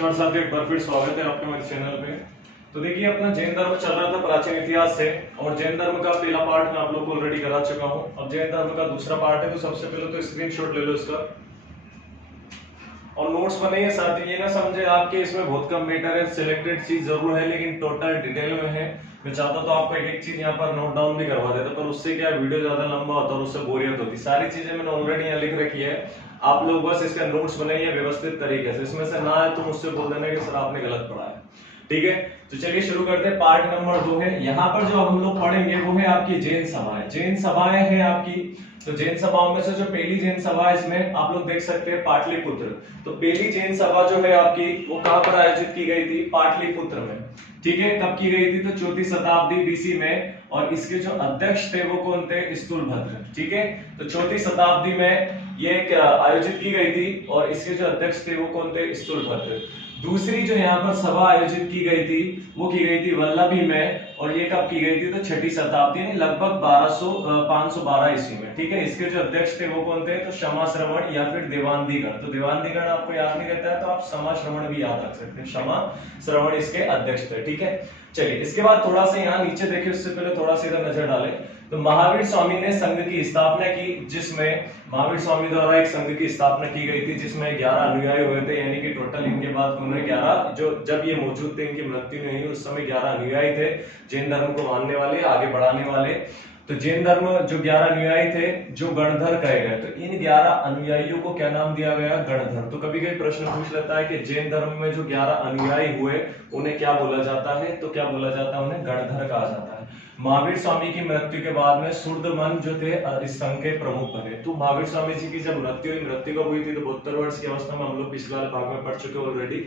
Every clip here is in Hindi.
नमस्कार साथियों, एक बार फिर स्वागत है आपका मेरे चैनल पे। तो देखिए, अपना जैन धर्म चल रहा था प्राचीन इतिहास से, और जैन धर्म का पहला पार्ट मैं आप लोग को ऑलरेडी करा चुका हूँ। अब जैन धर्म का दूसरा पार्ट है, तो सबसे पहले तो स्क्रीनशॉट ले लो इसका और नोट्स बनाइए। साथ ही ये ना समझे आपके इसमें बहुत कम मैटर है, सिलेक्टेड चीज जरूर है लेकिन टोटल डिटेल में है। मैं चाहता तो आपको एक एक चीज यहाँ पर नोट डाउन भी करवा देता, पर उससे क्या वीडियो ज्यादा लंबा होता और उससे बोरियत होती। सारी चीजें मैंने ऑलरेडी यहाँ लिख रखी है, आप लोग बस इसका नोट्स बनाइए व्यवस्थित तरीके से। इसमें से ना है तो मुझसे बोल देना कि सर आपने गलत पढ़ा है, ठीक है। तो चलिए शुरू करते हैं। पार्ट नंबर 2 है। यहाँ पर जो हम लोग पढ़ेंगे वो है आपकी जैन सभाएं। जैन सभाएं हैं आपकी, तो जैन सभाओं में से जो पहली जैन सभा है, इसमें आप लोग देख सकते हैं पाटलिपुत्र। तो पहली जैन सभा जो है आपकी वो कहां पर आयोजित की गई थी? पाटलिपुत्र में, ठीक है। कब की गई थी? तो 4वीं शताब्दी बीसी में, और इसके जो अध्यक्ष थे वो कौन थे? स्थूलभद्र, ठीक है। तो 4वीं शताब्दी में ये आयोजित की गई थी, और इसके जो अध्यक्ष थे वो कौन थे? स्थूलभद्र। दूसरी जो यहाँ पर सभा आयोजित की गई थी वो की गई थी वल्लभी में, और ये कब की गई थी? तो 6वीं शताब्दी में, लगभग 512 ईस्वी में, ठीक है। इसके जो अध्यक्ष थे वो कौन थे? तो क्षमा श्रवण या फिर देवांदीगण। तो देवांदीगण आपको याद नहीं रहता है तो आप क्षमा श्रवण भी याद रख सकते हैं। क्षमा श्रवण इसके अध्यक्ष थे, ठीक है। चलिए, इसके बाद थोड़ा सा यहाँ नीचे देखिए, उससे पहले थोड़ा सा इधर नजर डालें। तो महावीर स्वामी ने संघ की स्थापना की, जिसमें महावीर स्वामी द्वारा एक संघ की स्थापना की गई थी, जिसमें 11 अनुयायी हुए थे। यानी कि टोटल इनके बाद उन्होंने 11, जो जब ये मौजूद थे, इनकी मृत्यु नहीं हुई, उस समय 11 अनुयायी थे जैन धर्म को मानने वाले, आगे बढ़ाने वाले। तो जैन धर्म जो 11 अनुयायी थे, जो गणधर कहे गए, तो इन 11 अनुयायियों को क्या नाम दिया गया? गणधर। तो कभी कभी प्रश्न पूछ लेता है कि जैन धर्म में जो 11 अनुयायी हुए उन्हें क्या बोला जाता है? तो क्या बोला जाता है? उन्हें गणधर कहा जाता है। महावीर स्वामी की मृत्यु के बाद में शुद्धमन जो थे इस संघ के प्रमुख बने। तो महावीर स्वामी जी की जब मृत्यु कब हुई थी? तो 72 वर्ष की अवस्था में, हम लोग पिछले वाले भाग में पढ़ चुके ऑलरेडी,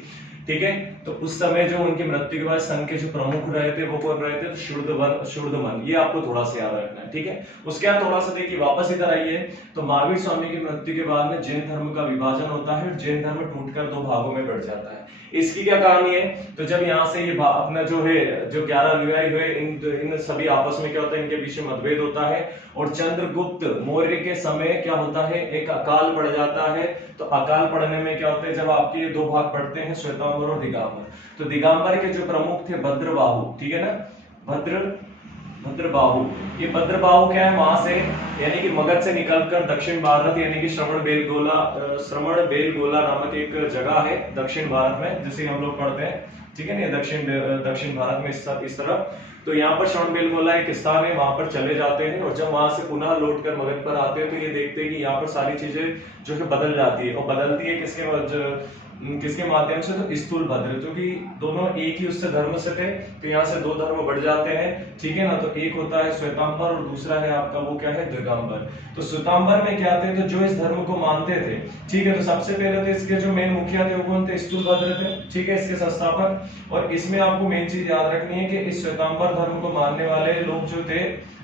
ठीक है। तो उस समय जो उनकी मृत्यु के बाद संघ के जो प्रमुख रहे थे वो कौन रहे थे? तो शुद्धमन। ये आपको थोड़ा सा याद रखना है, ठीक है। उसके बाद थोड़ा सा देखिए, वापस इधर आइए। तो महावीर स्वामी की मृत्यु के बाद में जैन धर्म का विभाजन होता है, जैन धर्म टूटकर 2 भागों में बढ़ जाता है। इसकी क्या कहानी है? तो जब यहाँ से ये अपना जो है, जो 11 अनुयायी हुए, इन सभी आपस में क्या होता है? इनके बीच में मतभेद होता है, और चंद्रगुप्त मौर्य के समय क्या होता है? एक अकाल पड़ जाता है। तो अकाल पड़ने में क्या होता है? जब आपके ये 2 भाग पड़ते हैं, श्वेतांबर और दिगंबर। तो दिगंबर के जो प्रमुख थे भद्रबाहु, ठीक है ना, भद्रबाहु। ये भद्रबाहु क्या है? वहां से यानी कि मगध से निकलकर दक्षिण भारत, यानी कि श्रवण बेलगोला नामक एक जगह है दक्षिण भारत में, जिसे हम लोग पढ़ते हैं, ठीक है ना, दक्षिण भारत में इस तरफ। तो यहाँ पर श्रवण बेलगोला एक स्थान है, वहां पर चले जाते हैं, और जब वहां से पुनः लौटकर मगध पर आते हैं तो ये देखते हैं कि यहाँ पर सारी चीजें जो है बदल जाती है, और बदलती है किसके माध्यम से? तो स्थूलभद्र, क्योंकि दोनों एक ही उससे धर्म से थे, तो यहाँ से 2 धर्म बढ़ जाते हैं, ठीक है ना। तो एक होता है श्वेतांबर और दूसरा है आपका वो क्या है? दिगंबर। तो श्वेतांबर में क्या थे? तो जो इस धर्म को मानते थे, ठीक है। तो सबसे पहले तो इसके जो मेन मुखिया थे वो कौन थे? स्थूलभद्र थे, ठीक है, इसके संस्थापक। और इसमें आपको मेन चीज याद रखनी है कि इस श्वेतांबर धर्म को मानने वाले लोग जो थे,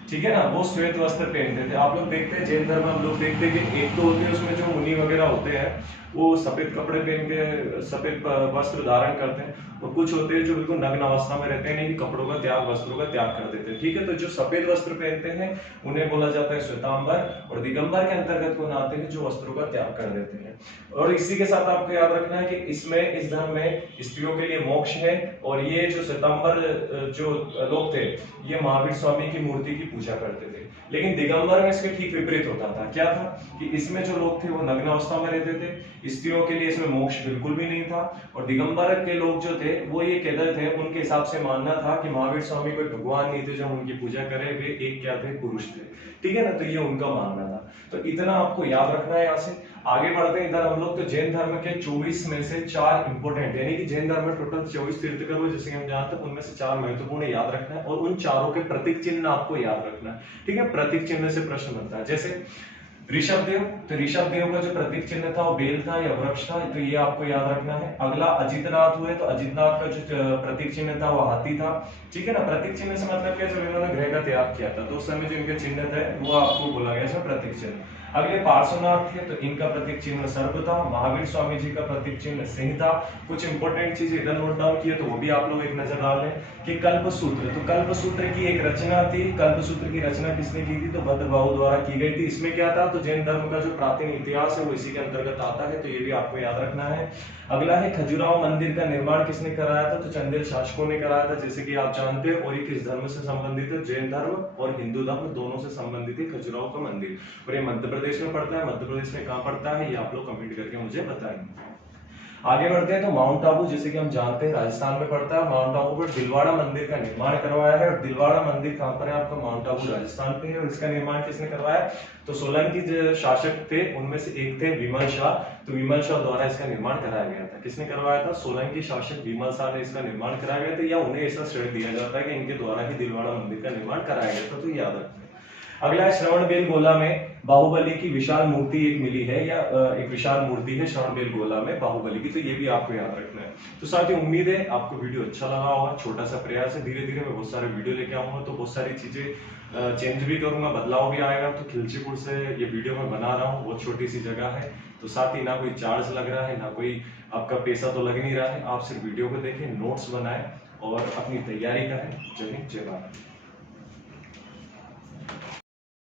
ठीक है ना, वो श्वेत वस्त्र पहनते थे। आप लोग देखते हैं जैन धर्म में, हम लोग देखते हैं कि एक तो होते हैं उसमें जो मुनि वगैरह होते हैं वो सफेद कपड़े पहन के सफेद वस्त्र धारण करते हैं, और कुछ होते हैं जो बिल्कुल नग्न अवस्था में रहते हैं, नहीं कपड़ों का त्याग, वस्त्रों का त्याग कर देते हैं, ठीक है। तो जो सफेद वस्त्र पहनते हैं उन्हें बोला जाता है श्वेतांबर, और दिगंबर के अंतर्गत कौन आते हैं? जो वस्त्रों का त्याग कर देते हैं। और इसी के साथ आपको याद रखना है कि इसमें, इस धर्म में स्त्रियों के लिए मोक्ष है, और ये जो श्वेतांबर जो लोग थे ये महावीर स्वामी की मूर्ति की पूजा करते थे। लेकिन दिगंबर में इसके ठीक विपरीत होता था। क्या था? कि इसमें जो लोग थे वो नग्न अवस्था में रहते थे, स्त्रियों के लिए इसमें मोक्ष बिल्कुल भी नहीं था, और दिगंबर के लोग जो थे वो ये कहते थे, उनके हिसाब से मानना था कि महावीर स्वामी कोई भगवान नहीं थे जो उनकी पूजा करे, वे एक क्या थे? पुरुष थे, ठीक है ना। तो ये उनका मानना था। तो इतना आपको याद रखना है। यहाँ से आगे बढ़ते हैं इधर हम लोग। तो जैन धर्म के 24 में से 4 इंपोर्टेंट, यानी कि जैन धर्म में टोटल 24 तीर्थंकर हुए, जैसे हम जानते हैं, उनमें से 4 महत्वपूर्ण याद रखना है, और उन चारों के प्रतीक चिन्ह आपको याद रखना है, ठीक है। प्रतीक चिन्ह से प्रश्न बनता है, जैसे ऋषभदेव। तो ऋषभदेव का जो प्रतीक चिन्ह था वो बेल था या वृक्ष था, तो ये आपको याद रखना है। अगला अजितनाथ हुए, तो अजितनाथ का जो प्रतीक चिन्ह था वो हाथी था, ठीक है ना। प्रतीक चिन्ह से मतलब क्या? जब इन्होंने ग्रह का त्याग किया था तो उस समय जो इनके चिन्ह थे वो आपको बोला गया था प्रतीक चिन्ह। अगले पार्श्वनाथ थे, तो इनका प्रतीक चिन्ह सर्प था। महावीर स्वामी जी का प्रतीक चिन्ह सिंह था। कुछ इंपॉर्टेंट चीज इधर नोट डाउन किए तो वो भी आप लोग एक नजर डाल लें कि कल्पसूत्र। तो कल्पसूत्र की एक रचना थी, कल्पसूत्र की रचना किसने की थी? तो भद्रबाहु द्वारा की गई थी। इसमें क्या था? तो तो जैन धर्म का जो प्राचीन इतिहास है वो इसी के अंतर्गत आता है, तो ये भी आपको याद रखना है। अगला है खजुराहो मंदिर का निर्माण किसने कराया था, तो चंदेल शासकों ने कराया था, जैसे कि आप जानते हैं। और ये किस धर्म से संबंधित है, जैन धर्म और हिंदू धर्म दोनों से संबंधित है खजुराहो का मंदिर। और ये मध्य प्रदेश में पड़ता है। मध्य प्रदेश में कहाँ पड़ता है ये आप लोग कमेंट करके मुझे बताएंगे। आगे बढ़ते हैं तो माउंट आबू, जैसे कि हम जानते हैं राजस्थान में पड़ता है। माउंट आबू पर दिलवाड़ा मंदिर का निर्माण करवाया है। और दिलवाड़ा मंदिर कहाँ पर है आपका, माउंट आबू राजस्थान पे है। और इसका निर्माण किसने करवाया, तो सोलंकी जो शासक थे उनमें से एक थे विमल शाह, तो विमल शाह द्वारा इसका निर्माण कराया गया था। किसने करवाया था, सोलंकी शासक विमल शाह ने इसका निर्माण कराया गया था, या उन्हें ऐसा श्रेय दिया जाता है कि इनके द्वारा ही दिलवाड़ा मंदिर का निर्माण कराया गया था, तो याद रखना। अगला है श्रवणबेलगोला में बाहुबली की विशाल मूर्ति एक मिली है, या एक विशाल मूर्ति है श्रवणबेलगोला में बाहुबली की, तो ये भी आपको याद रखना है। तो साथ ही उम्मीद है आपको वीडियो अच्छा लगा होगा। छोटा सा प्रयास है, धीरे धीरे मैं बहुत सारे वीडियो लेके आऊंगा, तो बहुत सारी चीजें चेंज भी करूंगा, बदलाव भी आएगा। तो खिलचीपुर से ये वीडियो मैं बना रहा हूँ, बहुत छोटी सी जगह है, तो साथ ही ना कोई चार्ज लग रहा है, ना कोई आपका पैसा तो लग नहीं रहा है। आप सिर्फ वीडियो को देखें, नोट्स बनाएं और अपनी तैयारी करें। जय हिंद, जय भारत।